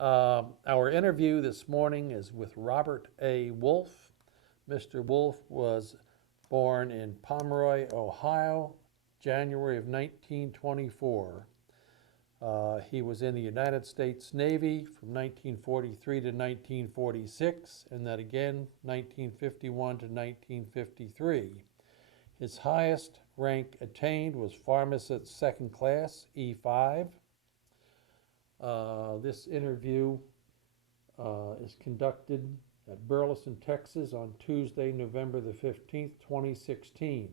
Our interview this morning is with Robert A. Wolfe. Mr. Wolfe was born in Pomeroy, Ohio, January of 1924. He was in the United States Navy from 1943 to 1946, and then again 1951 to 1953. His highest rank attained was Pharmacist Second Class, E5. This interview is conducted at Burleson, Texas on Tuesday, November the 15th, 2016.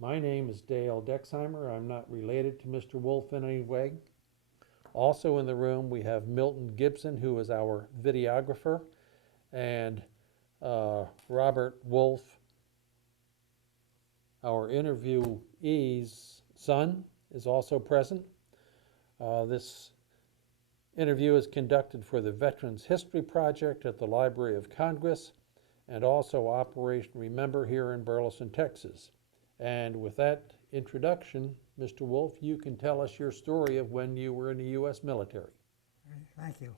My name is Dale Dexheimer. I'm not related to Mr. Wolfe in any way. Also in the room we have Milton Gibson, who is our videographer, and Robert Wolfe, our interviewee's son, is also present. This interview is conducted for the Veterans History Project at the Library of Congress and also Operation Remember here in Burleson, Texas. And with that introduction, Mr. Wolfe, you can tell us your story of when you were in the U.S. military. Thank you.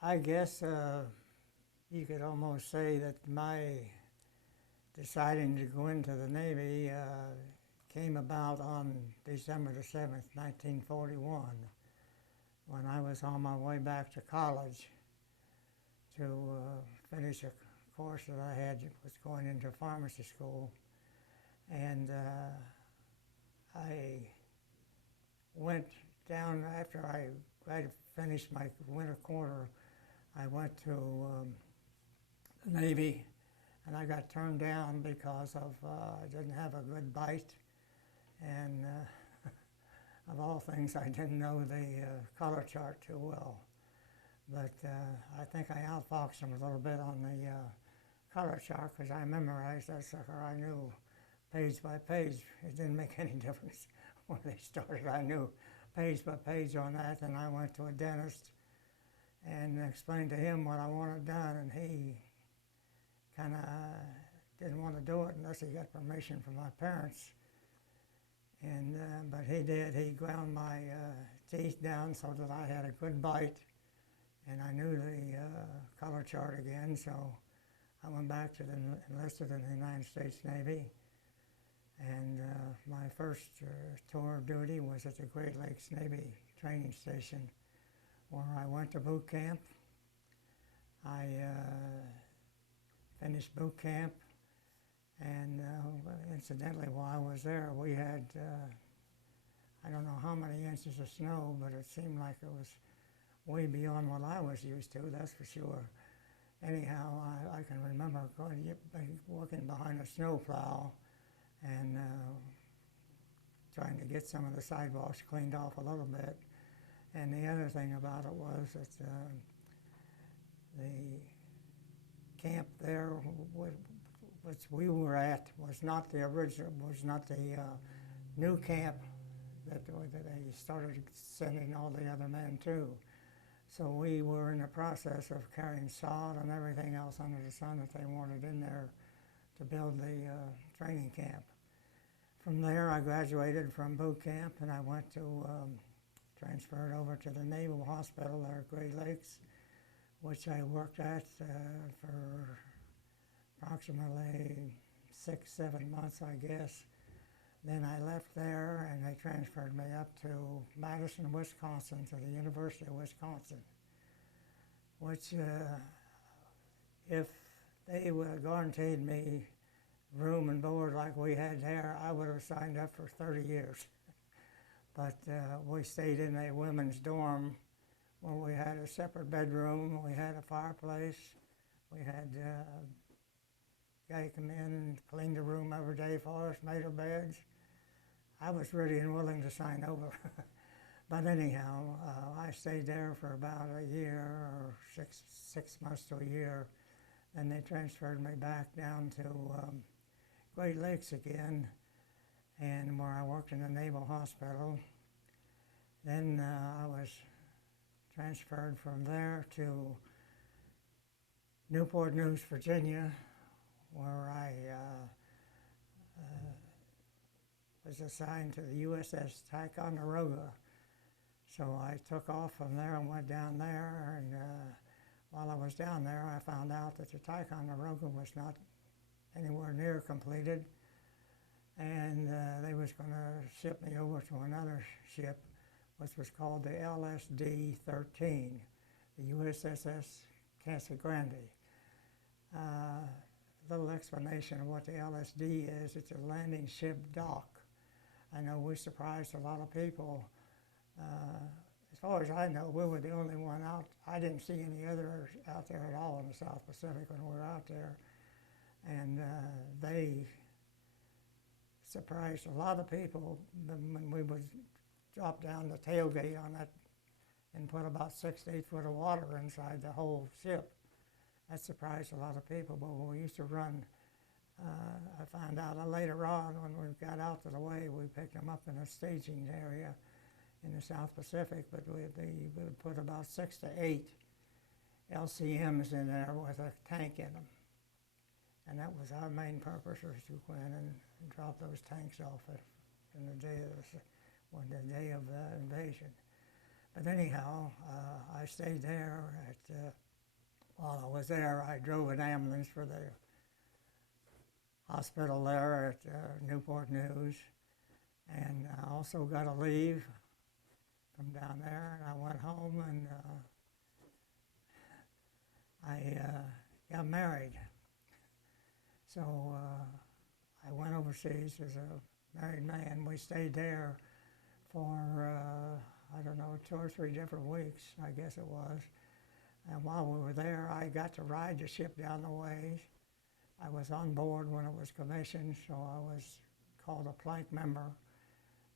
I guess you could almost say that my deciding to go into the Navy came about on December the 7th, 1941, when I was on my way back to college to finish a course that I had, was going into pharmacy school. And I went down after I finished my winter quarter. I went to the Navy, and I got turned down because of I didn't have a good bite, and of all things, I didn't know the color chart too well. But I think I outfoxed them a little bit on the color chart because I memorized that sucker. I knew page by page. It didn't make any difference when they started. I knew page by page on that. And I went to a dentist and explained to him what I wanted done, and he kind of didn't want to do it unless he got permission from my parents. And but he did. He ground my teeth down so that I had a good bite, and I knew the color chart again. So I went back to enlisted in the United States Navy, and my first tour of duty was at the Great Lakes Navy Training Station, where I went to boot camp. I finished boot camp. And incidentally, while I was there, we had, I don't know how many inches of snow, but it seemed like it was way beyond what I was used to, that's for sure. Anyhow, I can remember working behind a snow plow and trying to get some of the sidewalks cleaned off a little bit. And the other thing about it was that the camp there which we were at was not the original, was not the new camp that they started sending all the other men to. So we were in the process of carrying sod and everything else under the sun that they wanted in there to build the training camp. From there, I graduated from boot camp, and I went to, transferred over to the Naval Hospital there at Great Lakes, which I worked at for approximately 6-7 months, I guess. Then I left there, and they transferred me up to Madison, Wisconsin, to the University of Wisconsin, which if they would have guaranteed me room and board like we had there, I would have signed up for 30 years. But we stayed in a women's dorm where we had a separate bedroom, we had a fireplace, we had guy come in and cleaned the room every day for us, made our beds. I was ready and willing to sign over. But anyhow, I stayed there for about a year or six months to a year. Then they transferred me back down to Great Lakes again, and where I worked in the Naval Hospital. Then I was transferred from there to Newport News, Virginia, where I was assigned to the USS Ticonderoga. So I took off from there and went down there, and while I was down there, I found out that the Ticonderoga was not anywhere near completed, and they was going to ship me over to another ship, which was called the LSD-13, the USSS Casa Grande. Little explanation of what the LSD is. It's a landing ship dock. I know we surprised a lot of people. As far as I know, we were the only one out. I didn't see any others out there at all in the South Pacific when we were out there. And they surprised a lot of people when we would drop down the tailgate on that and put about 6 to 8 foot of water inside the whole ship. That surprised a lot of people, but when we used to run, I found out later on when we got out of the way, we picked them up in a staging area in the South Pacific, but we would put about 6 to 8 LCMs in there with a tank in them. And that was our main purpose, was to go in and drop those tanks off in the day of the invasion. But anyhow, I stayed there. While I was there, I drove an ambulance for the hospital there at Newport News, and I also got a leave from down there, and I went home, and I got married. So I went overseas as a married man. We stayed there for, I don't know, 2 or 3 different weeks, I guess it was. And while we were there, I got to ride the ship down the ways. I was on board when it was commissioned, so I was called a plank member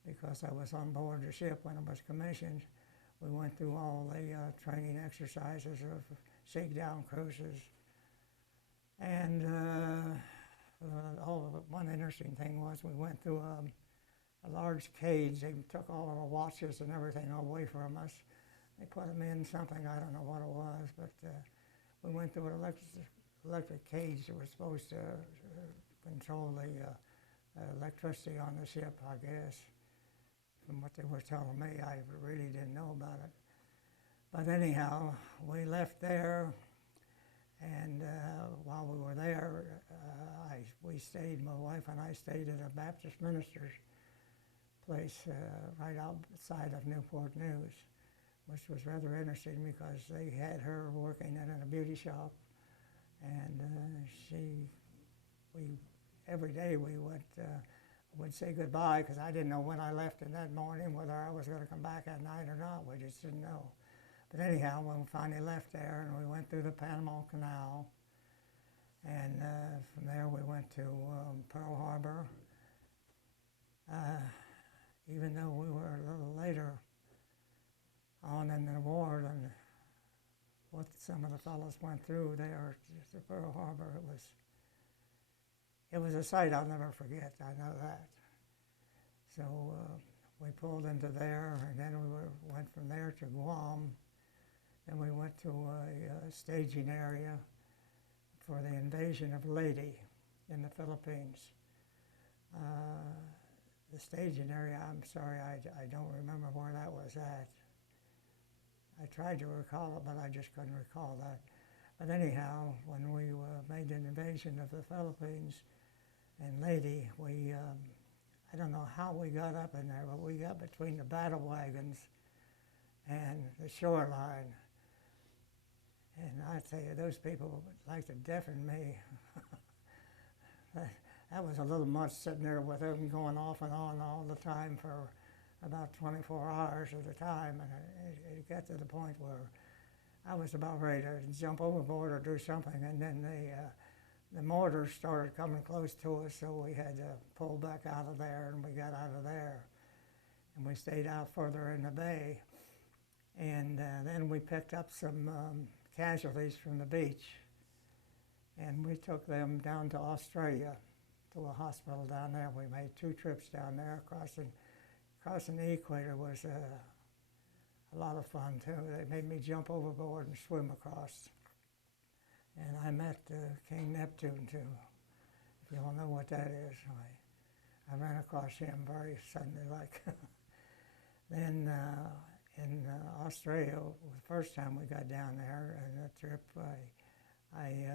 because I was on board the ship when it was commissioned. We went through all the training exercises of shakedown cruises. And one interesting thing was we went through a large cage. They took all our watches and everything away from us. They put them in something, I don't know what it was, but we went through an electric cage that was supposed to control the electricity on the ship, I guess. From what they were telling me, I really didn't know about it. But anyhow, we left there, and while we were there, my wife and I stayed at a Baptist minister's place right outside of Newport News, which was rather interesting because they had her working in a beauty shop, and every day we would say goodbye, because I didn't know when I left in that morning whether I was going to come back at night or not. We just didn't know. But anyhow, when we finally left there, and we went through the Panama Canal, and from there we went to Pearl Harbor. Even though we were a little later on in the war than what some of the fellows went through there to Pearl Harbor, it was a sight I'll never forget. I know that. So we pulled into there, and then we went from there to Guam. Then we went to a staging area for the invasion of Leyte in the Philippines. The staging area, I'm sorry, I don't remember where that was at. I tried to recall it, but I just couldn't recall that. But anyhow, when we made the invasion of the Philippines and Leyte, I don't know how we got up in there, but we got between the battle wagons and the shoreline. And I tell you, those people would like to deafen me. That was a little much sitting there with them going off and on all the time for about 24 hours at a time. And it got to the point where I was about ready to jump overboard or do something. And then the mortars started coming close to us, so we had to pull back out of there, and we got out of there. And we stayed out further in the bay. And then we picked up some casualties from the beach, and we took them down to Australia, to a hospital down there. We made 2 trips down there. Crossing the equator was a lot of fun too. They made me jump overboard and swim across. And I met King Neptune too, if you all know what that is. I ran across him very suddenly, like. Then in Australia, the first time we got down there, and the trip, I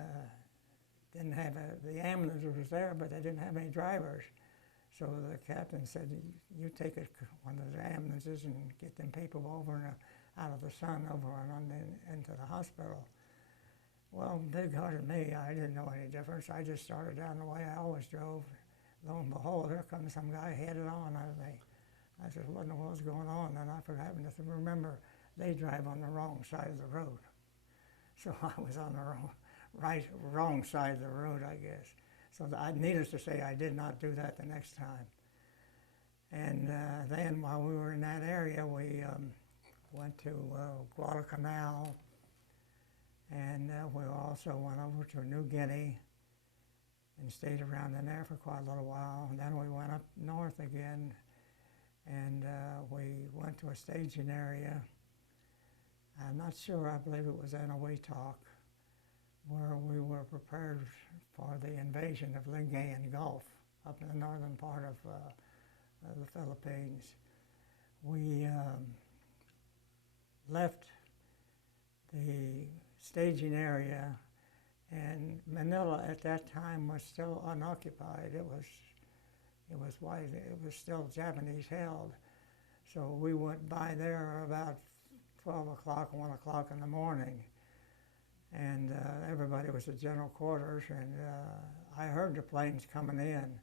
didn't have the ambulance was there, but they didn't have any drivers. So the captain said, "You take one of the ambulances and get them people over and out of the sun over and into the hospital." Well, big-hearted me, I didn't know any difference. I just started down the way I always drove. Lo and behold, here comes some guy headed on at me. I said, "What in the world's going on?" And I happened to remember they drive on the wrong side of the road. So I was on the wrong side of the road, I guess. So needless to say, I did not do that the next time. And then while we were in that area, we went to Guadalcanal, and we also went over to New Guinea and stayed around in there for quite a little while. And then we went up north again, and we went to a staging area. I'm not sure, I believe it was Eniwetok, where we were prepared for the invasion of Lingayen Gulf up in the northern part of the Philippines. We left the staging area, and Manila at that time was still unoccupied. It was still Japanese held. So we went by there about 12 o'clock, 1 o'clock in the morning, and everybody was at general quarters, and I heard the planes coming in.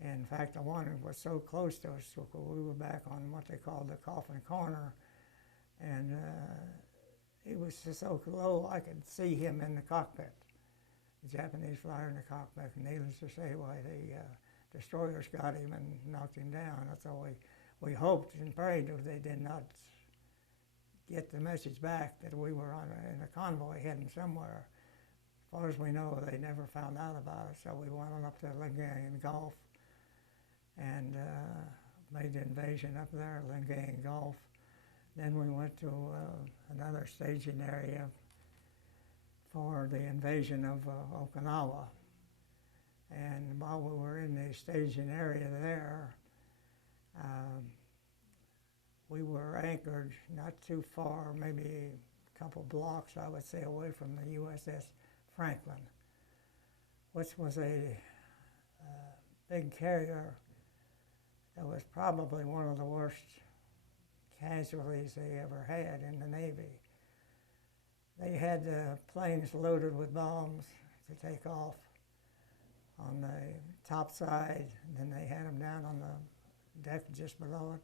In fact, the one was so close to us, we were back on what they called the Coffin Corner, and he was just so low I could see him in the cockpit, the Japanese flyer in the cockpit. Needless to say, why the destroyers got him and knocked him down. That's all we hoped and prayed that they did not get the message back that we were in a convoy heading somewhere. As far as we know, they never found out about it. So we went on up to Lingayen Gulf and made the invasion up there, Lingayen Gulf. Then we went to another staging area for the invasion of Okinawa. And while we were in the staging area there, we were anchored not too far, maybe a couple blocks, I would say, away from the USS Franklin, which was a big carrier that was probably one of the worst casualties they ever had in the Navy. They had planes loaded with bombs to take off on the top side, and then they had them down on the deck just below it.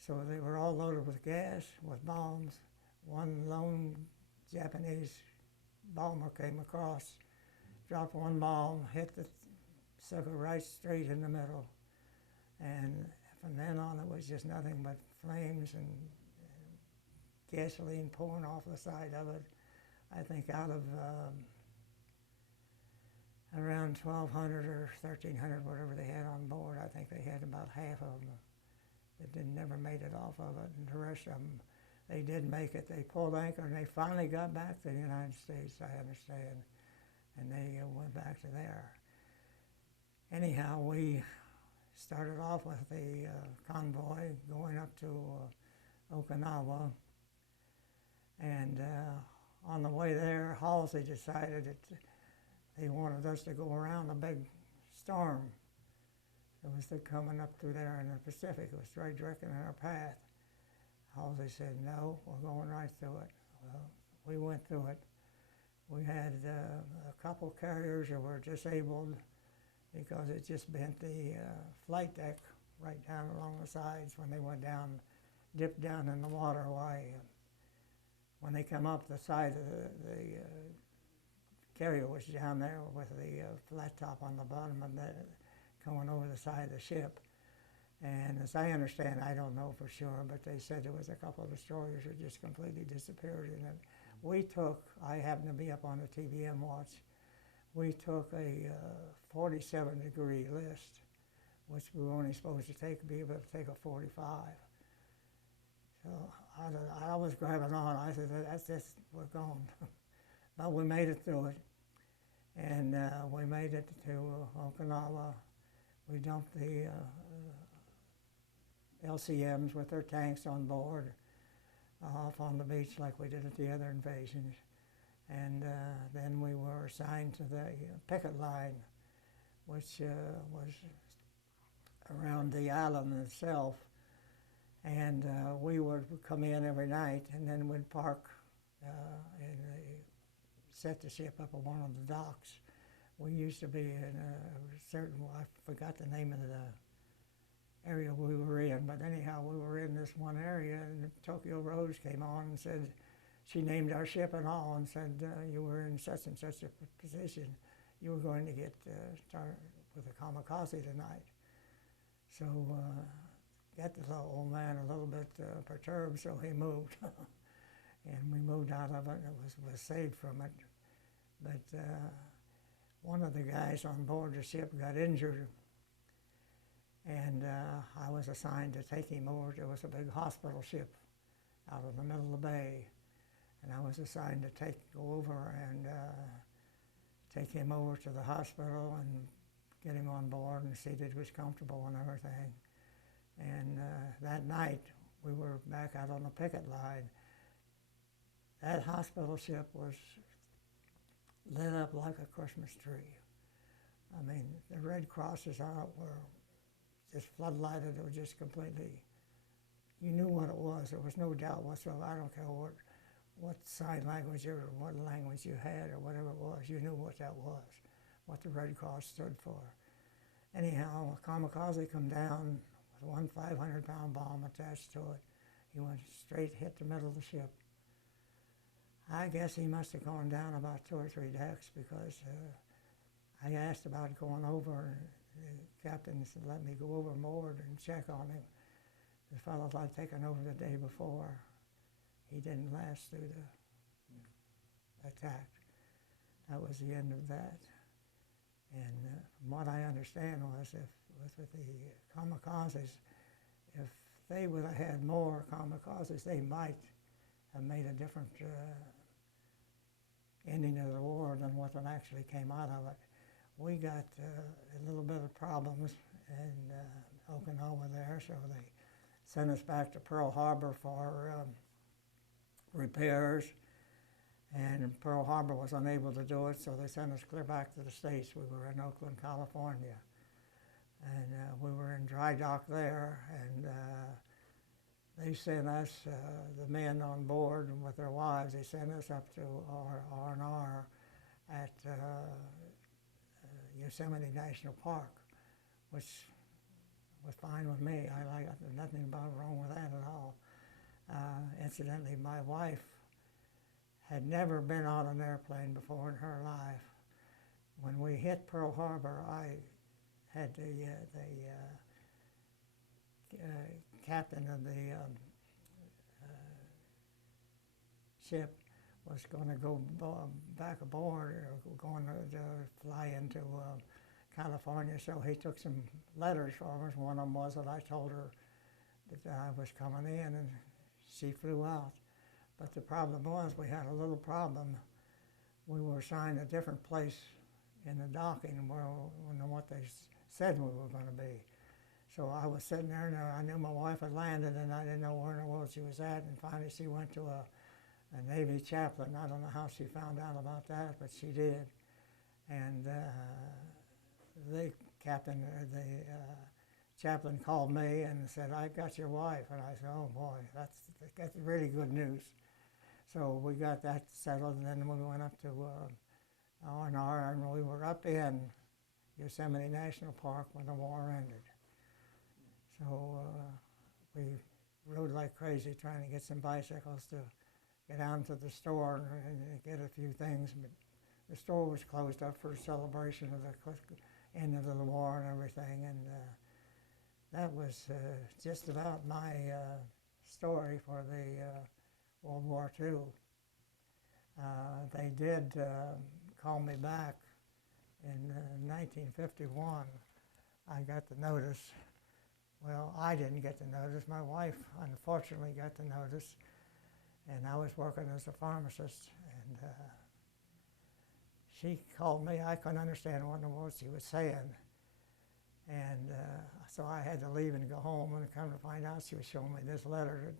So they were all loaded with gas, with bombs. One lone Japanese bomber came across, dropped one bomb, hit the sucker right straight in the middle. And from then on, it was just nothing but flames and gasoline pouring off the side of it. I think out of around 1,200 or 1,300, whatever they had on board, I think they had about half of them that never made it off of it, and the rest of them, they did make it. They pulled anchor, and they finally got back to the United States, I understand, and they went back to there. Anyhow, we started off with the convoy going up to Okinawa, and on the way there, Halsey decided that they wanted us to go around a big storm. It was coming up through there in the Pacific. It was right directly in our path. Halsey said, "No, we're going right through it." Well, we went through it. We had a couple carriers that were disabled because it just bent the flight deck right down along the sides when they went down, dipped down in the water. When they come up, the side of the carrier was down there with the flat top on the bottom of the going over the side of the ship. And as I understand, I don't know for sure, but they said there was a couple of destroyers that just completely disappeared in it. I happened to be up on the TBM watch, we took a 47-degree list, which we were only supposed to be able to take a 45. So I was grabbing on. I said, "That's just, we're gone." But we made it through it. And we made it to Okinawa. We dumped the LCMs with their tanks on board off on the beach like we did at the other invasions. And then we were assigned to the picket line, which was around the island itself. And we would come in every night, and then we'd park and set the ship up on one of the docks. We used to be in a certain, I forgot the name of the area we were in, but anyhow, we were in this one area, and Tokyo Rose came on and said, she named our ship and all, and said, you were in such and such a position. You were going to get started with a kamikaze tonight. So got the old man a little bit perturbed, so he moved. And we moved out of it, and it was saved from it. But one of the guys on board the ship got injured, and I was assigned to take him over. There was a big hospital ship out in the middle of the bay, and I was assigned to go over and take him over to the hospital and get him on board and see that he was comfortable and everything. And that night, we were back out on the picket line. That hospital ship was lit up like a Christmas tree. I mean, the Red Crosses on it were just floodlighted. It was just completely, you knew what it was. There was no doubt whatsoever. I don't care what sign language or what language you had or whatever it was. You knew what that was, what the Red Cross stood for. Anyhow, a kamikaze come down with one 500-pound bomb attached to it. He went straight, hit the middle of the ship. I guess he must have gone down about 2 or 3 decks, because I asked about going over, and the captain said, let me go overboard and check on him. The fellow I'd taken over the day before, he didn't last through the attack. That was the end of that. And from what I understand was, with the kamikazes, if they would have had more kamikazes, they might have made a different ending of the war than what actually came out of it. We got a little bit of problems in Okinawa there, so they sent us back to Pearl Harbor for repairs, and Pearl Harbor was unable to do it, so they sent us clear back to the States. We were in Oakland, California, and we were in dry dock there, and they sent us, the men on board and with their wives, they sent us up to R&R at Yosemite National Park, which was fine with me. I like nothing about wrong with that at all. Incidentally, my wife had never been on an airplane before in her life. When we hit Pearl Harbor, I had the captain of the ship was going to go back aboard, or going to fly into California, so he took some letters from us. One of them was that I told her that I was coming in, and she flew out. But the problem was, we had a little problem. We were assigned a different place in the docking than what they said we were going to be. So I was sitting there, and I knew my wife had landed, and I didn't know where in the world she was at. And finally, she went to a Navy chaplain. I don't know how she found out about that, but she did. And the chaplain called me and said, "I got your wife." And I said, "Oh boy, that's really good news." So we got that settled, and then we went up to R&R, and we were up in Yosemite National Park when the war ended. So we rode like crazy trying to get some bicycles to get down to the store and get a few things. But the store was closed up for a celebration of the end of the war and everything. And that was just about my story for the World War II. They did call me back in 1951. I got the notice. Well, I didn't get the notice. My wife, unfortunately, got the notice, and I was working as a pharmacist, and she called me. I couldn't understand what in the world she was saying, And so I had to leave and go home, and come to find out she was showing me this letter that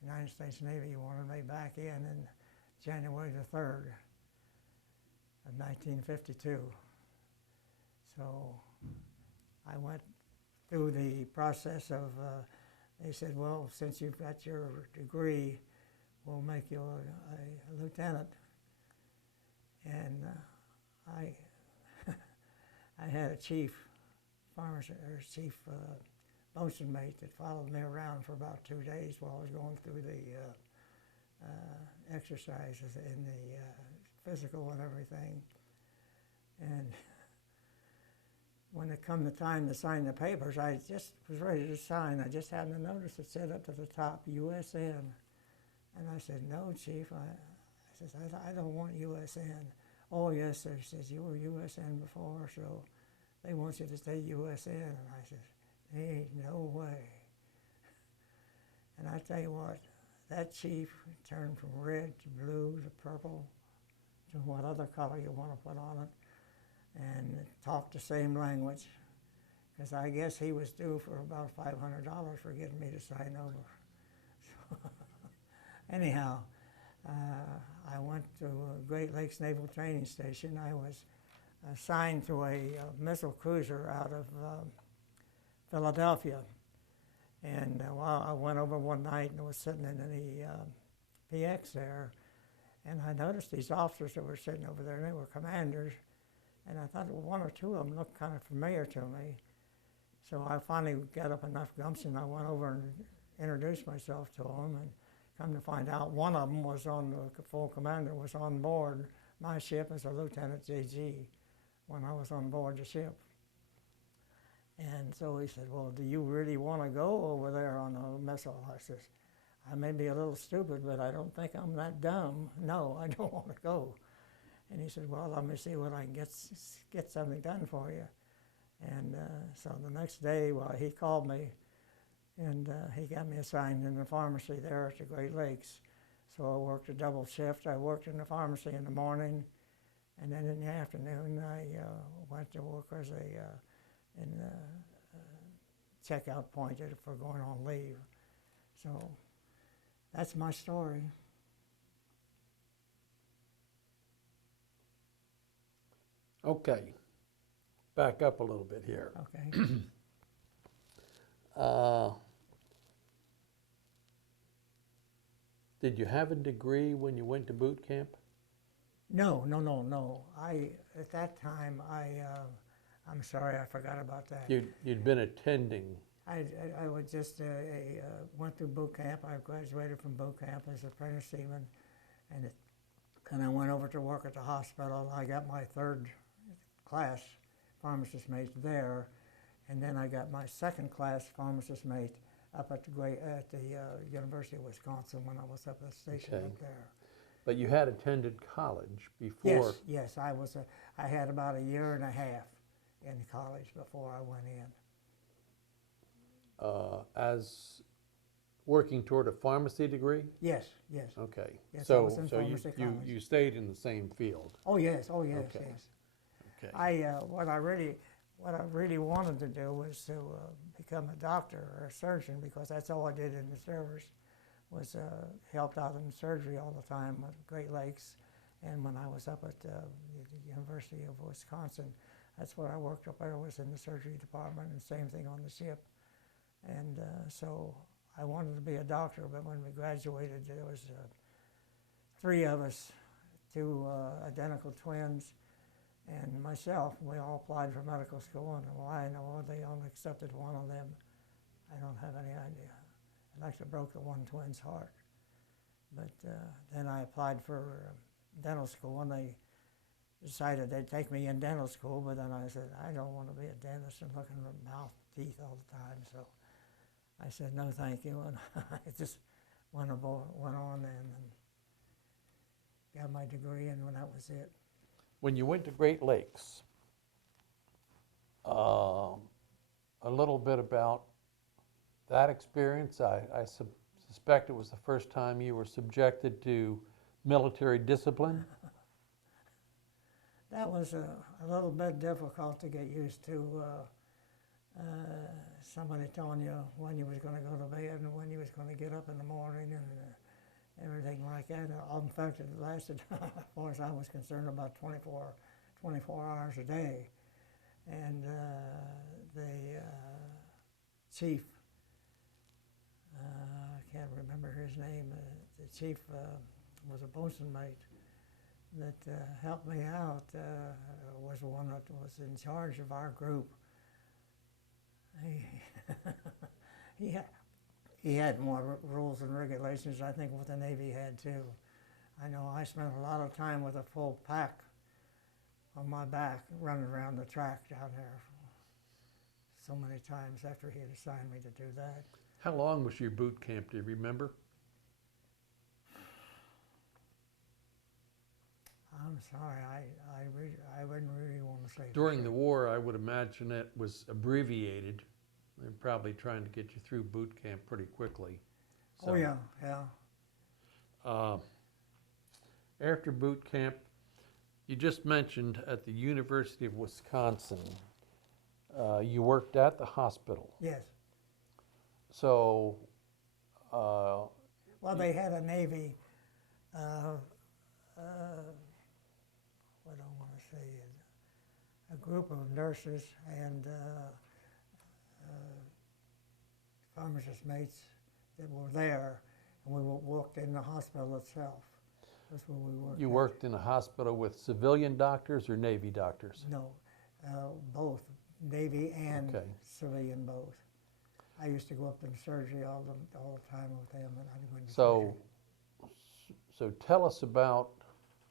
the United States Navy wanted me back in January the 3rd of 1952. So I went through the process of, they said, well, since you've got your degree, we'll make you a lieutenant. And I I had a chief bosun mate that followed me around for about 2 days while I was going through the exercises in the physical and everything. And when it come the time to sign the papers, I just was ready to sign. I just happened to notice it said up to the top, USN. And I said, no, Chief. I don't want USN. Oh, yes, sir. He says, you were USN before, so they want you to stay USN. And I said, ain't no way. And I tell you what, that chief turned from red to blue to purple to what other color you want to put on it, and talked the same language, because I guess he was due for about $500 for getting me to sign over. So anyhow, I went to Great Lakes Naval Training Station. I was assigned to a missile cruiser out of Philadelphia. And while I went over one night and was sitting in the PX there, and I noticed these officers that were sitting over there, and they were commanders, and I thought, well, one or two of them looked kind of familiar to me. So I finally got up enough gumption, I went over and introduced myself to them, and come to find out one of them was on, the full commander was on board my ship as a Lieutenant JG when I was on board the ship. And so he said, well, do you really want to go over there on a missile? I says, I may be a little stupid, but I don't think I'm that dumb. No, I don't want to go. And he said, well, let me see what I can get something done for you. And so the next day, well, he called me, and he got me assigned in the pharmacy there at the Great Lakes. So I worked a double shift. I worked in the pharmacy in the morning, and then in the afternoon, I went to work as in the checkout point for going on leave. So that's my story. Okay, back up a little bit here. Okay. Did you have a degree when you went to boot camp? No. At that time, I'm sorry, I forgot about that. You'd been attending. I was just went through boot camp. I graduated from boot camp as an apprentice seaman, and I went over to work at the hospital. I got my third class pharmacist mate there, and then I got my second class pharmacist mate up at the University of Wisconsin when I was up at the station up there. But you had attended college before? Yes. I had about a year and a half in college before I went in. As working toward a pharmacy degree? Yes. Okay. Yes, I so was in pharmacy college. you stayed in the same field? Oh yes. Okay. Yes. Okay. What I really wanted to do was to become a doctor or a surgeon, because that's all I did in the service, was helped out in surgery all the time at Great Lakes. And when I was up at the University of Wisconsin, that's where I worked up there, was in the surgery department, and same thing on the ship. And so I wanted to be a doctor, but when we graduated, there was 3 of us, 2 identical twins, and myself. We all applied for medical school, and why I know they only accepted 1 of them, I don't have any idea. It actually broke the one twin's heart. But then I applied for dental school, and they decided they'd take me in dental school, but then I said, I don't want to be a dentist and looking at mouth, teeth all the time. So I said, no, thank you, and I just went on and got my degree, and that was it. When you went to Great Lakes, a little bit about that experience. I suspect it was the first time you were subjected to military discipline. That was a little bit difficult to get used to. somebody telling you when you was going to go to bed and when you was going to get up in the morning and everything like that. In fact, it lasted, as far as I was concerned, about 24 hours a day. And the chief, I can't remember his name, the chief was a bosun mate that helped me out, was the one that was in charge of our group. He, he had more rules and regulations, I think, what the Navy had too. I know I spent a lot of time with a full pack on my back running around the track down there so many times after he had assigned me to do that. How long was your boot camp, do you remember? I'm sorry, I wouldn't really want to say. During the war, I would imagine it was abbreviated. They're probably trying to get you through boot camp pretty quickly. Oh yeah, yeah. After boot camp, you just mentioned at the University of Wisconsin, you worked at the hospital. Yes. So, well, they had a Navy, what do I want to say, a group of nurses and pharmacist mates that were there, and we worked in the hospital itself. That's where we worked. You worked in a hospital with civilian doctors or Navy doctors? No, both, Navy and Okay. civilian both. I used to go up in surgery all the time with them, and I'd go into So, surgery. so tell us about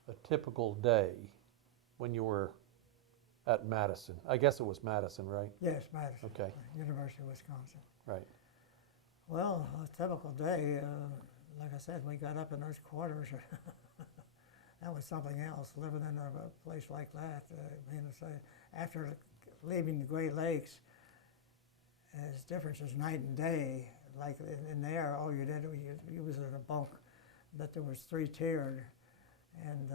a typical day when you were at Madison. I guess it was Madison, right? Yes, Madison. Okay. University of Wisconsin. Right. Well, a typical day, like I said, we got up in those quarters. That was something else, living in a place like that. After leaving the Great Lakes, as different as night and day. Like in there, all you did, you was in a bunk that there was 3-tiered. And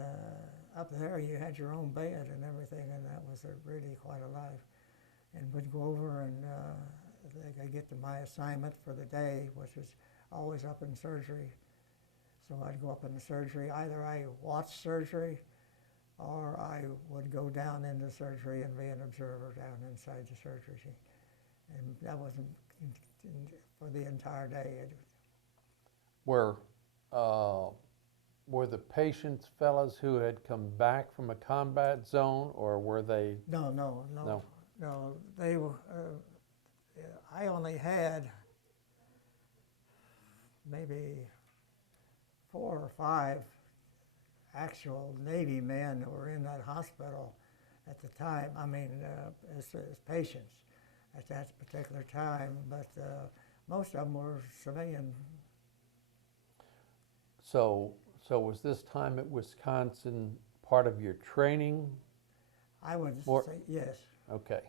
up there, you had your own bed and everything, and that was really quite a life. And we'd go over and I'd get to my assignment for the day, which was always up in surgery. So I'd go up in the surgery. Either I watched surgery, or I would go down into surgery and be an observer down inside the surgery. And that wasn't for the entire day. Were the patients fellas who had come back from a combat zone, or were they? No. They were. I only had maybe 4 or 5 actual Navy men that were in that hospital at the time. I mean, as patients at that particular time, but most of them were civilian. So was this time at Wisconsin part of your training? I would say yes. Okay.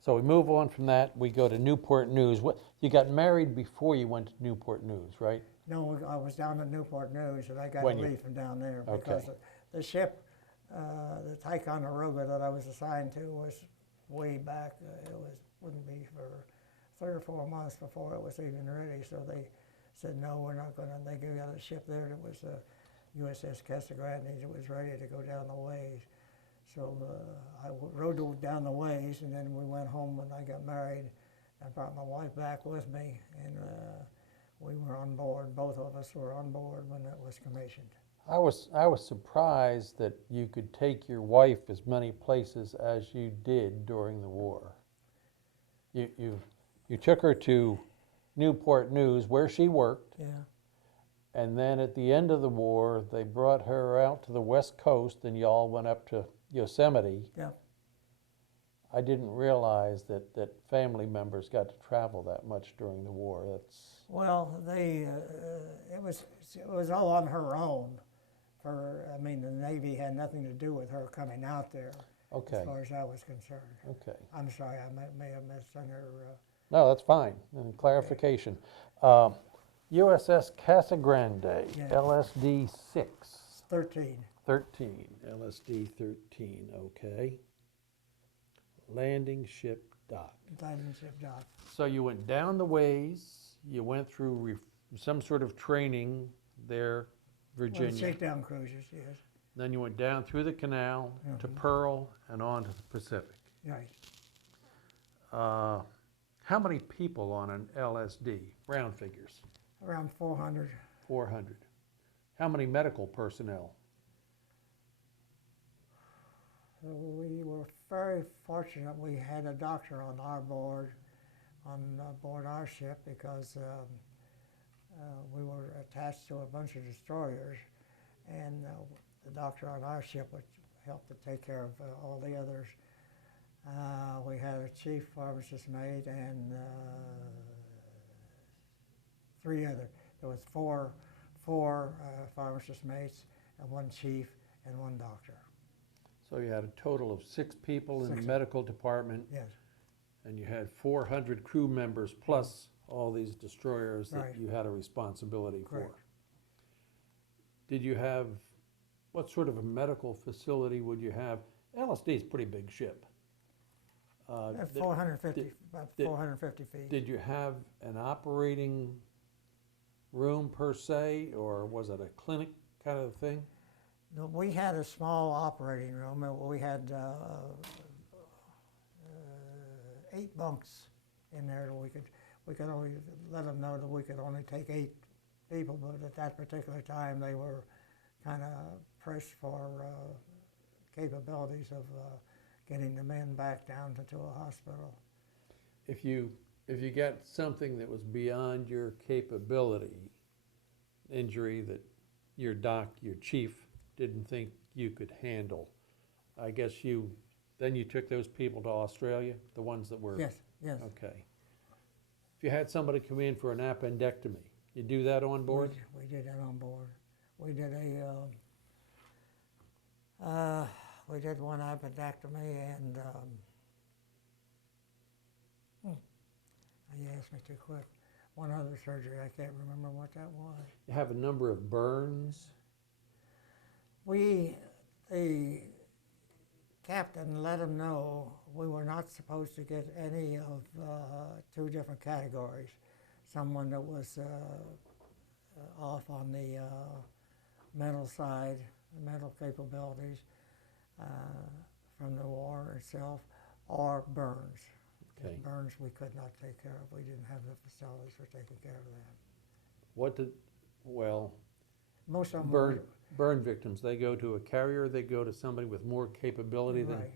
So we move on from that. We go to Newport News. You got married before you went to Newport News, right? No, I was down at Newport News, and I got When to you- leave from down there Okay. because the ship, the Ticonderoga that I was assigned to, was way back. Wouldn't be for 3 or 4 months before it was even ready. So they said, no, we're not going to. They got a ship there that was USS Casagrande that was ready to go down the ways. So I rode down the ways, and then we went home when I got married. I brought my wife back with me, and we were on board. Both of us were on board when it was commissioned. I was surprised that you could take your wife as many places as you did during the war. You took her to Newport News, where she worked, Yeah. and then at the end of the war, they brought her out to the West Coast, and y'all went up to Yosemite. Yeah. I didn't realize that family members got to travel that much during the war. Well, it was all on her own. I mean, the Navy had nothing to do with her coming out there. Okay. As far as I was concerned. Okay. I'm sorry, I may have misunderstood her. No, that's fine. And clarification. USS Casagrande, Yeah. LSD 6. 13. 13, LSD 13, okay. Landing ship dock. Diamond ship dock. So you went down the ways, you went through some sort of training there, Well, Virginia. shakedown cruises, yes. Then you went down through the canal to Mhm. Pearl and on to the Pacific. Right. How many people on an LSD? Round figures. Around 400. 400. How many medical personnel? We were very fortunate. We had a doctor on our board, on board our ship, because we were attached to a bunch of destroyers, and the doctor on our ship would help to take care of all the others. We had a chief pharmacist mate and three other. There was four pharmacist mates, and one chief, and one doctor. So you had a total of 6 people in the 6. medical department, Yes. and you had 400 crew members plus all these destroyers that Right. you had a responsibility Correct. for. Did you have, what sort of a medical facility would you have? LSD is a pretty big ship. About Did- 450, about did- 450 feet. Did you have an operating room per se, or was it a clinic kind of thing? No, we had a small operating room. We had 8 bunks in there. We could only let them know that we could only take 8 people, but at that particular time they were kind of pressed for capabilities of getting the men back down to a hospital. If you got something that was beyond your capability, injury that your chief didn't think you could handle, I guess then you took those people to Australia, the ones that were. Yes, yes. Okay. If you had somebody come in for an appendectomy, you do that on board? We did that on board. We did we did one appendectomy, and you asked me too quick. One other surgery, I can't remember what that was. You have a number of burns. The captain let him know we were not supposed to get any of 2 different categories. Someone that was off on the mental side, mental capabilities from the war itself, or burns. Okay. Burns we could not take care of. We didn't have the facilities for taking care of that. Most of them Burn victims, they go to a carrier, they go to somebody with more capability than? right.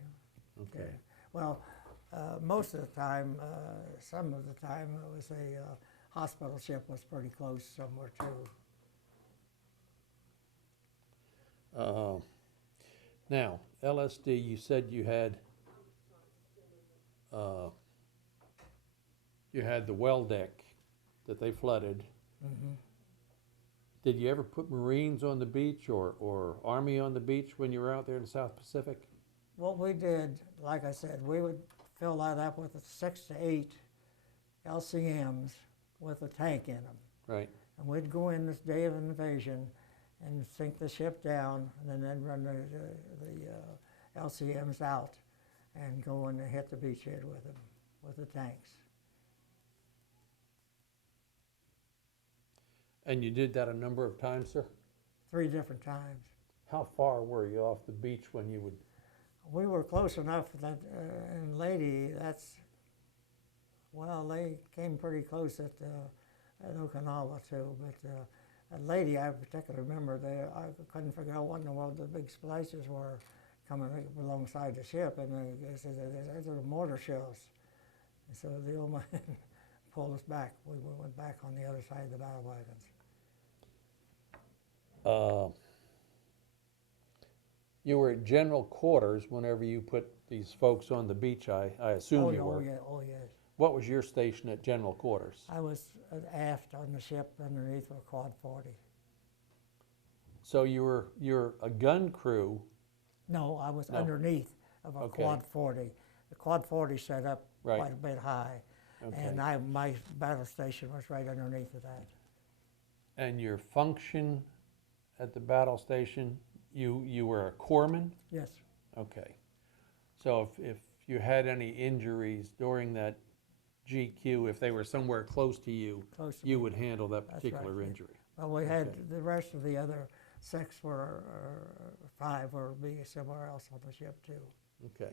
Okay. Yeah. Well, most of the time, some of the time, it was a hospital ship was pretty close somewhere too. Now, LSD, you said you had the well deck that they flooded. Mm-hmm. Did you ever put Marines on the beach or Army on the beach when you were out there in the South Pacific? What we did, like I said, we would fill that up with 6 to 8 LCMs with a tank in them. Right. And we'd go in this day of invasion and sink the ship down, and then run the LCMs out and go and hit the beachhead with them, with the tanks. And you did that a number of times, sir? 3 different times. How far were you off the beach when you would? We were close enough that, and Lady, they came pretty close at Okinawa too, but at Lady, I particularly remember I couldn't figure out what in the world the big splashes were coming alongside the ship, and they said those are mortar shells. And so the old man pulled us back. We went back on the other side of the battle wagons. You were at general quarters whenever you put these folks on the beach, I assume you were. Oh yeah. What was your station at general quarters? I was aft on the ship underneath a quad 40. So you're a gun crew. No, I was No. underneath of a Okay. quad 40. The quad 40 set up Right. quite a bit high, Okay. and my battle station was right underneath of that. And your function at the battle station, you were a corpsman? Yes, Okay. So if you had any injuries during that GQ, if they were somewhere close to you, close to you me. would handle that That's particular right, yeah. injury. Well, we had Okay. the rest of the other 6 were, 5 were be somewhere else on the ship too. Okay.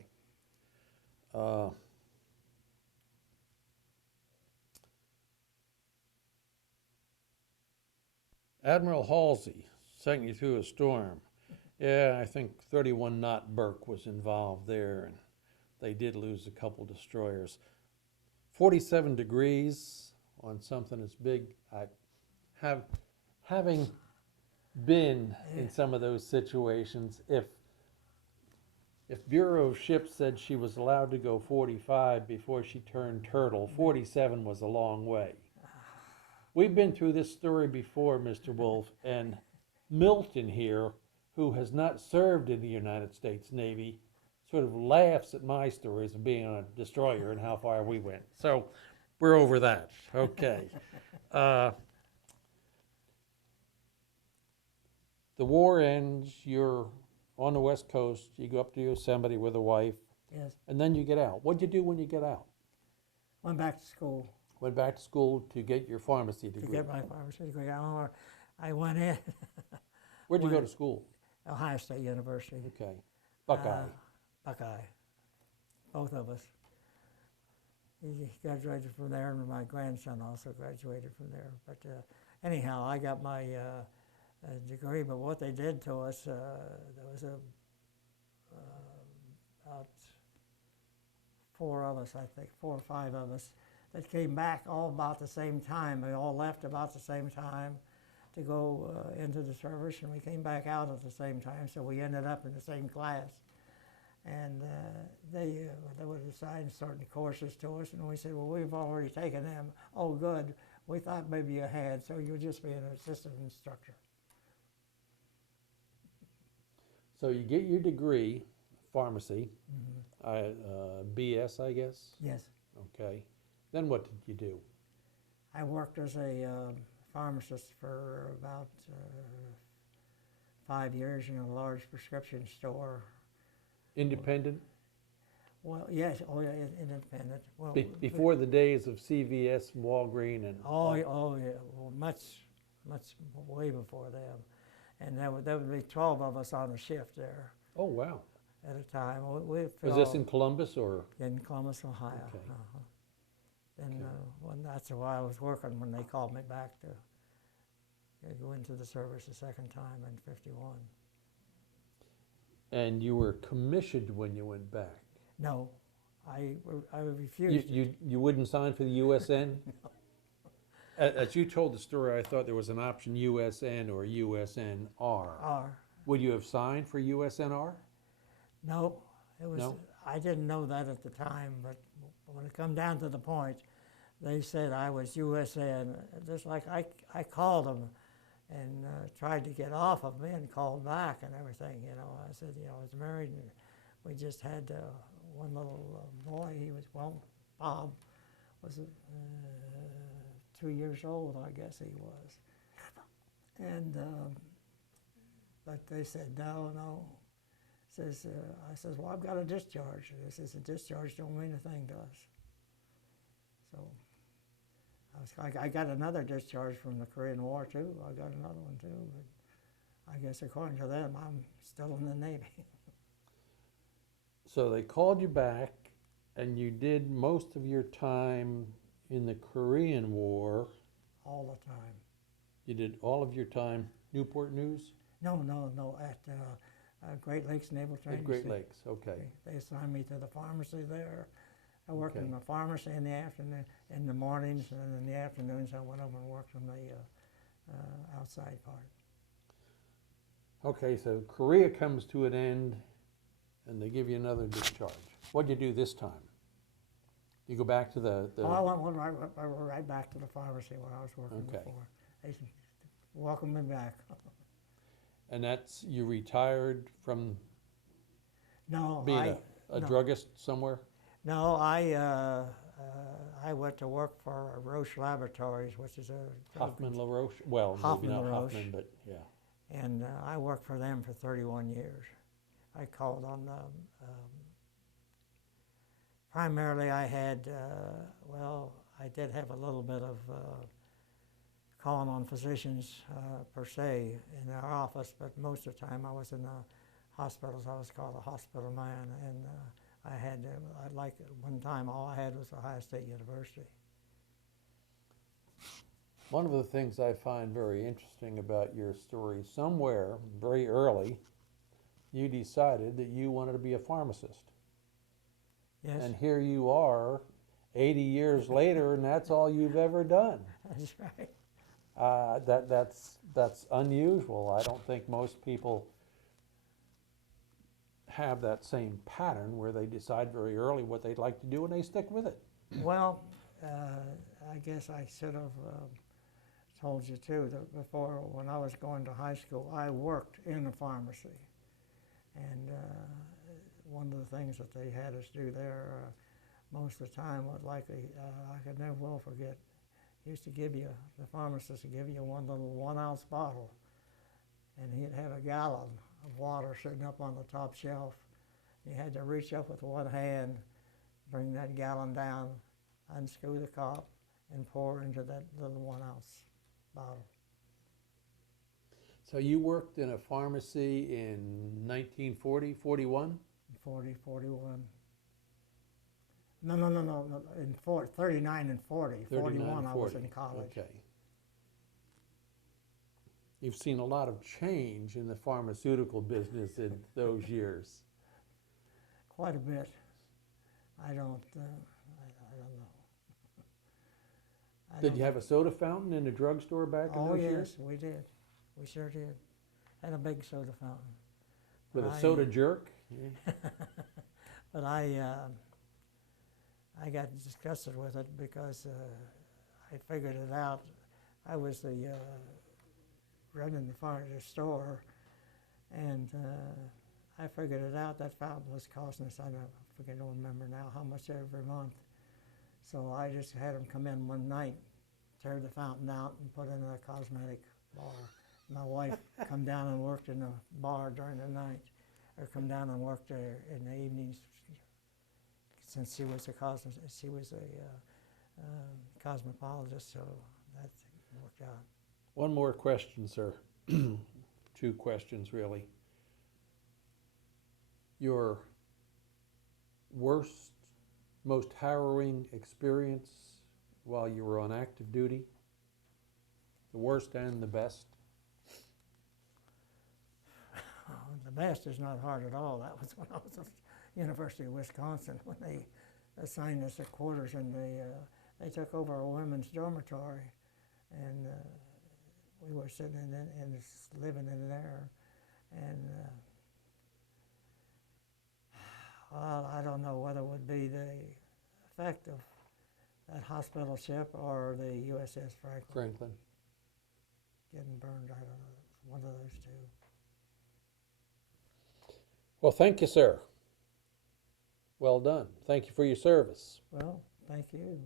Uh, Admiral Halsey sent you through a storm. Yeah, I think 31 knot Burke was involved there, and they did lose a couple destroyers. 47 degrees on something as big. Having been in some of those situations, if Bureau of Ships said she was allowed to go 45 before she turned turtle, 47 was a long way. We've been through this story before, Mr. Wolfe, and Milton here, who has not served in the United States Navy, sort of laughs at my stories of being on a destroyer and how far we went. So we're over that. Okay. The war ends, you're on the West Coast, you go up to Yosemite with a wife, Yes. and then you get out. What'd you do when you get out? Went back to school Went back to school to get your pharmacy to degree. get my pharmacy degree. I went in Where'd you go went- to school? Ohio State University. Okay. Buckeye. Buckeye. Both of us. He graduated from there, and my grandson also graduated from there. But anyhow, I got my degree. But what they did to us, there was about 4 of us, I think, 4 or 5 of us, that came back all about the same time. We all left about the same time to go into the service, and we came back out at the same time, so we ended up in the same class. And they would assign certain courses to us, and we said, well, we've already taken them. Oh, good. We thought maybe you had, so you'll just be an assistant instructor. So you get your degree, pharmacy, BS, I guess? Yes. Okay. Then what did you do? I worked as a pharmacist for about 5 years in a large prescription store. Independent? Well, yes, oh yeah, independent. Well, Before the days of CVS and Walgreens and... oh yeah, well, much way before them. And there would be 12 of us on a shift there Oh, wow. at a time. Was this in Columbus or? in Columbus, Ohio? Okay. And Okay. when that's why I was working when they called me back to go into the service a second time in '51. And you were commissioned when you went back? No, I refused. You wouldn't sign for the USN? No. As you told the story, I thought there was an option USN or USNR. R. Would you have signed for USNR? No, it was. No? I didn't know that at the time, but when it come down to the point, they said I was USN. Just like I called them and tried to get off of me and called back and everything. You know, I said, I was married and we just had one little boy. He was, Bob was 2 years old, I guess he was. And but they said no. I says, well, I've got a discharge. They says a discharge don't mean a thing to us. So I got another discharge from the Korean War too. I got another one too, but I guess according to them, I'm still in the Navy. So they called you back, and you did most of your time in the Korean War. All the time. You did all of your time Newport News? No, at Great Lakes Naval Training At Great Station. Lakes, okay. They assigned me to the pharmacy there. I worked Okay. in the pharmacy in the afternoon, in the mornings, and in the afternoons I went over and worked on the outside part. Okay, so Korea comes to an end, and they give you another discharge. What'd you do this time? You go back to the Oh, I went right back to the pharmacy where I was working Okay. before. They welcomed me back. and that's, you retired from No, being a no. druggist somewhere? No, I went to work for Roche Laboratories, which is a drug Hoffman LaRoche? Well, Hoffman maybe not LaRoche. Hoffman, but yeah. And I worked for them for 31 years. I called on primarily I had, well, I did have a little bit of calling on physicians per se in our office, but most of the time I was in the hospitals. I was called a hospital man, and like one time all I had was Ohio State University. One of the things I find very interesting about your story, somewhere very early, you decided that you wanted to be a pharmacist. Yes, And here you are, 80 years later, and that's all you've ever done. that's right. That's unusual. I don't think most people have that same pattern where they decide very early what they'd like to do and they stick with it. Well, I guess I should have told you too that before, when I was going to high school, I worked in a pharmacy, and one of the things that they had us do there most of the time was I could never will forget. He used to give you, the pharmacist would give you one little 1 ounce bottle, and he'd have a gallon of water sitting up on the top shelf. You had to reach up with one hand, bring that gallon down, unscrew the cork, and pour into that little 1 ounce bottle. So you worked in a pharmacy in 1940, 41? 40, 41. No, in 39 and 40. 41 I was in college. Okay. You've seen a lot of change in the pharmaceutical business in those years. Quite a bit. I don't know. Did you have a soda fountain in the drugstore back in those years? Oh yes, we did. We sure did. Had a big soda fountain. With a soda jerk? But I got disgusted with it because I figured it out. I was the running the store, and I figured it out. That fountain was costing us, I don't remember now how much every month. So I just had them come in one night, tear the fountain out, and put in a cosmetic bar. My wife come down and worked in the bar during the night, or come down and worked there in the evenings, since she was a cosmetologist, so that worked out. One more question, sir. 2 questions, really. Your worst, most harrowing experience while you were on active duty? The worst and the best? The best is not hard at all. That was when I was at the University of Wisconsin, when they assigned us the quarters, and they took over a women's dormitory, and we were sitting living in there, and well, I don't know whether it would be the effect of that hospital ship or the USS Franklin. Getting burned, I don't know, one of those two. Well, thank you, sir. Well done. Thank you for your service. Well, thank you.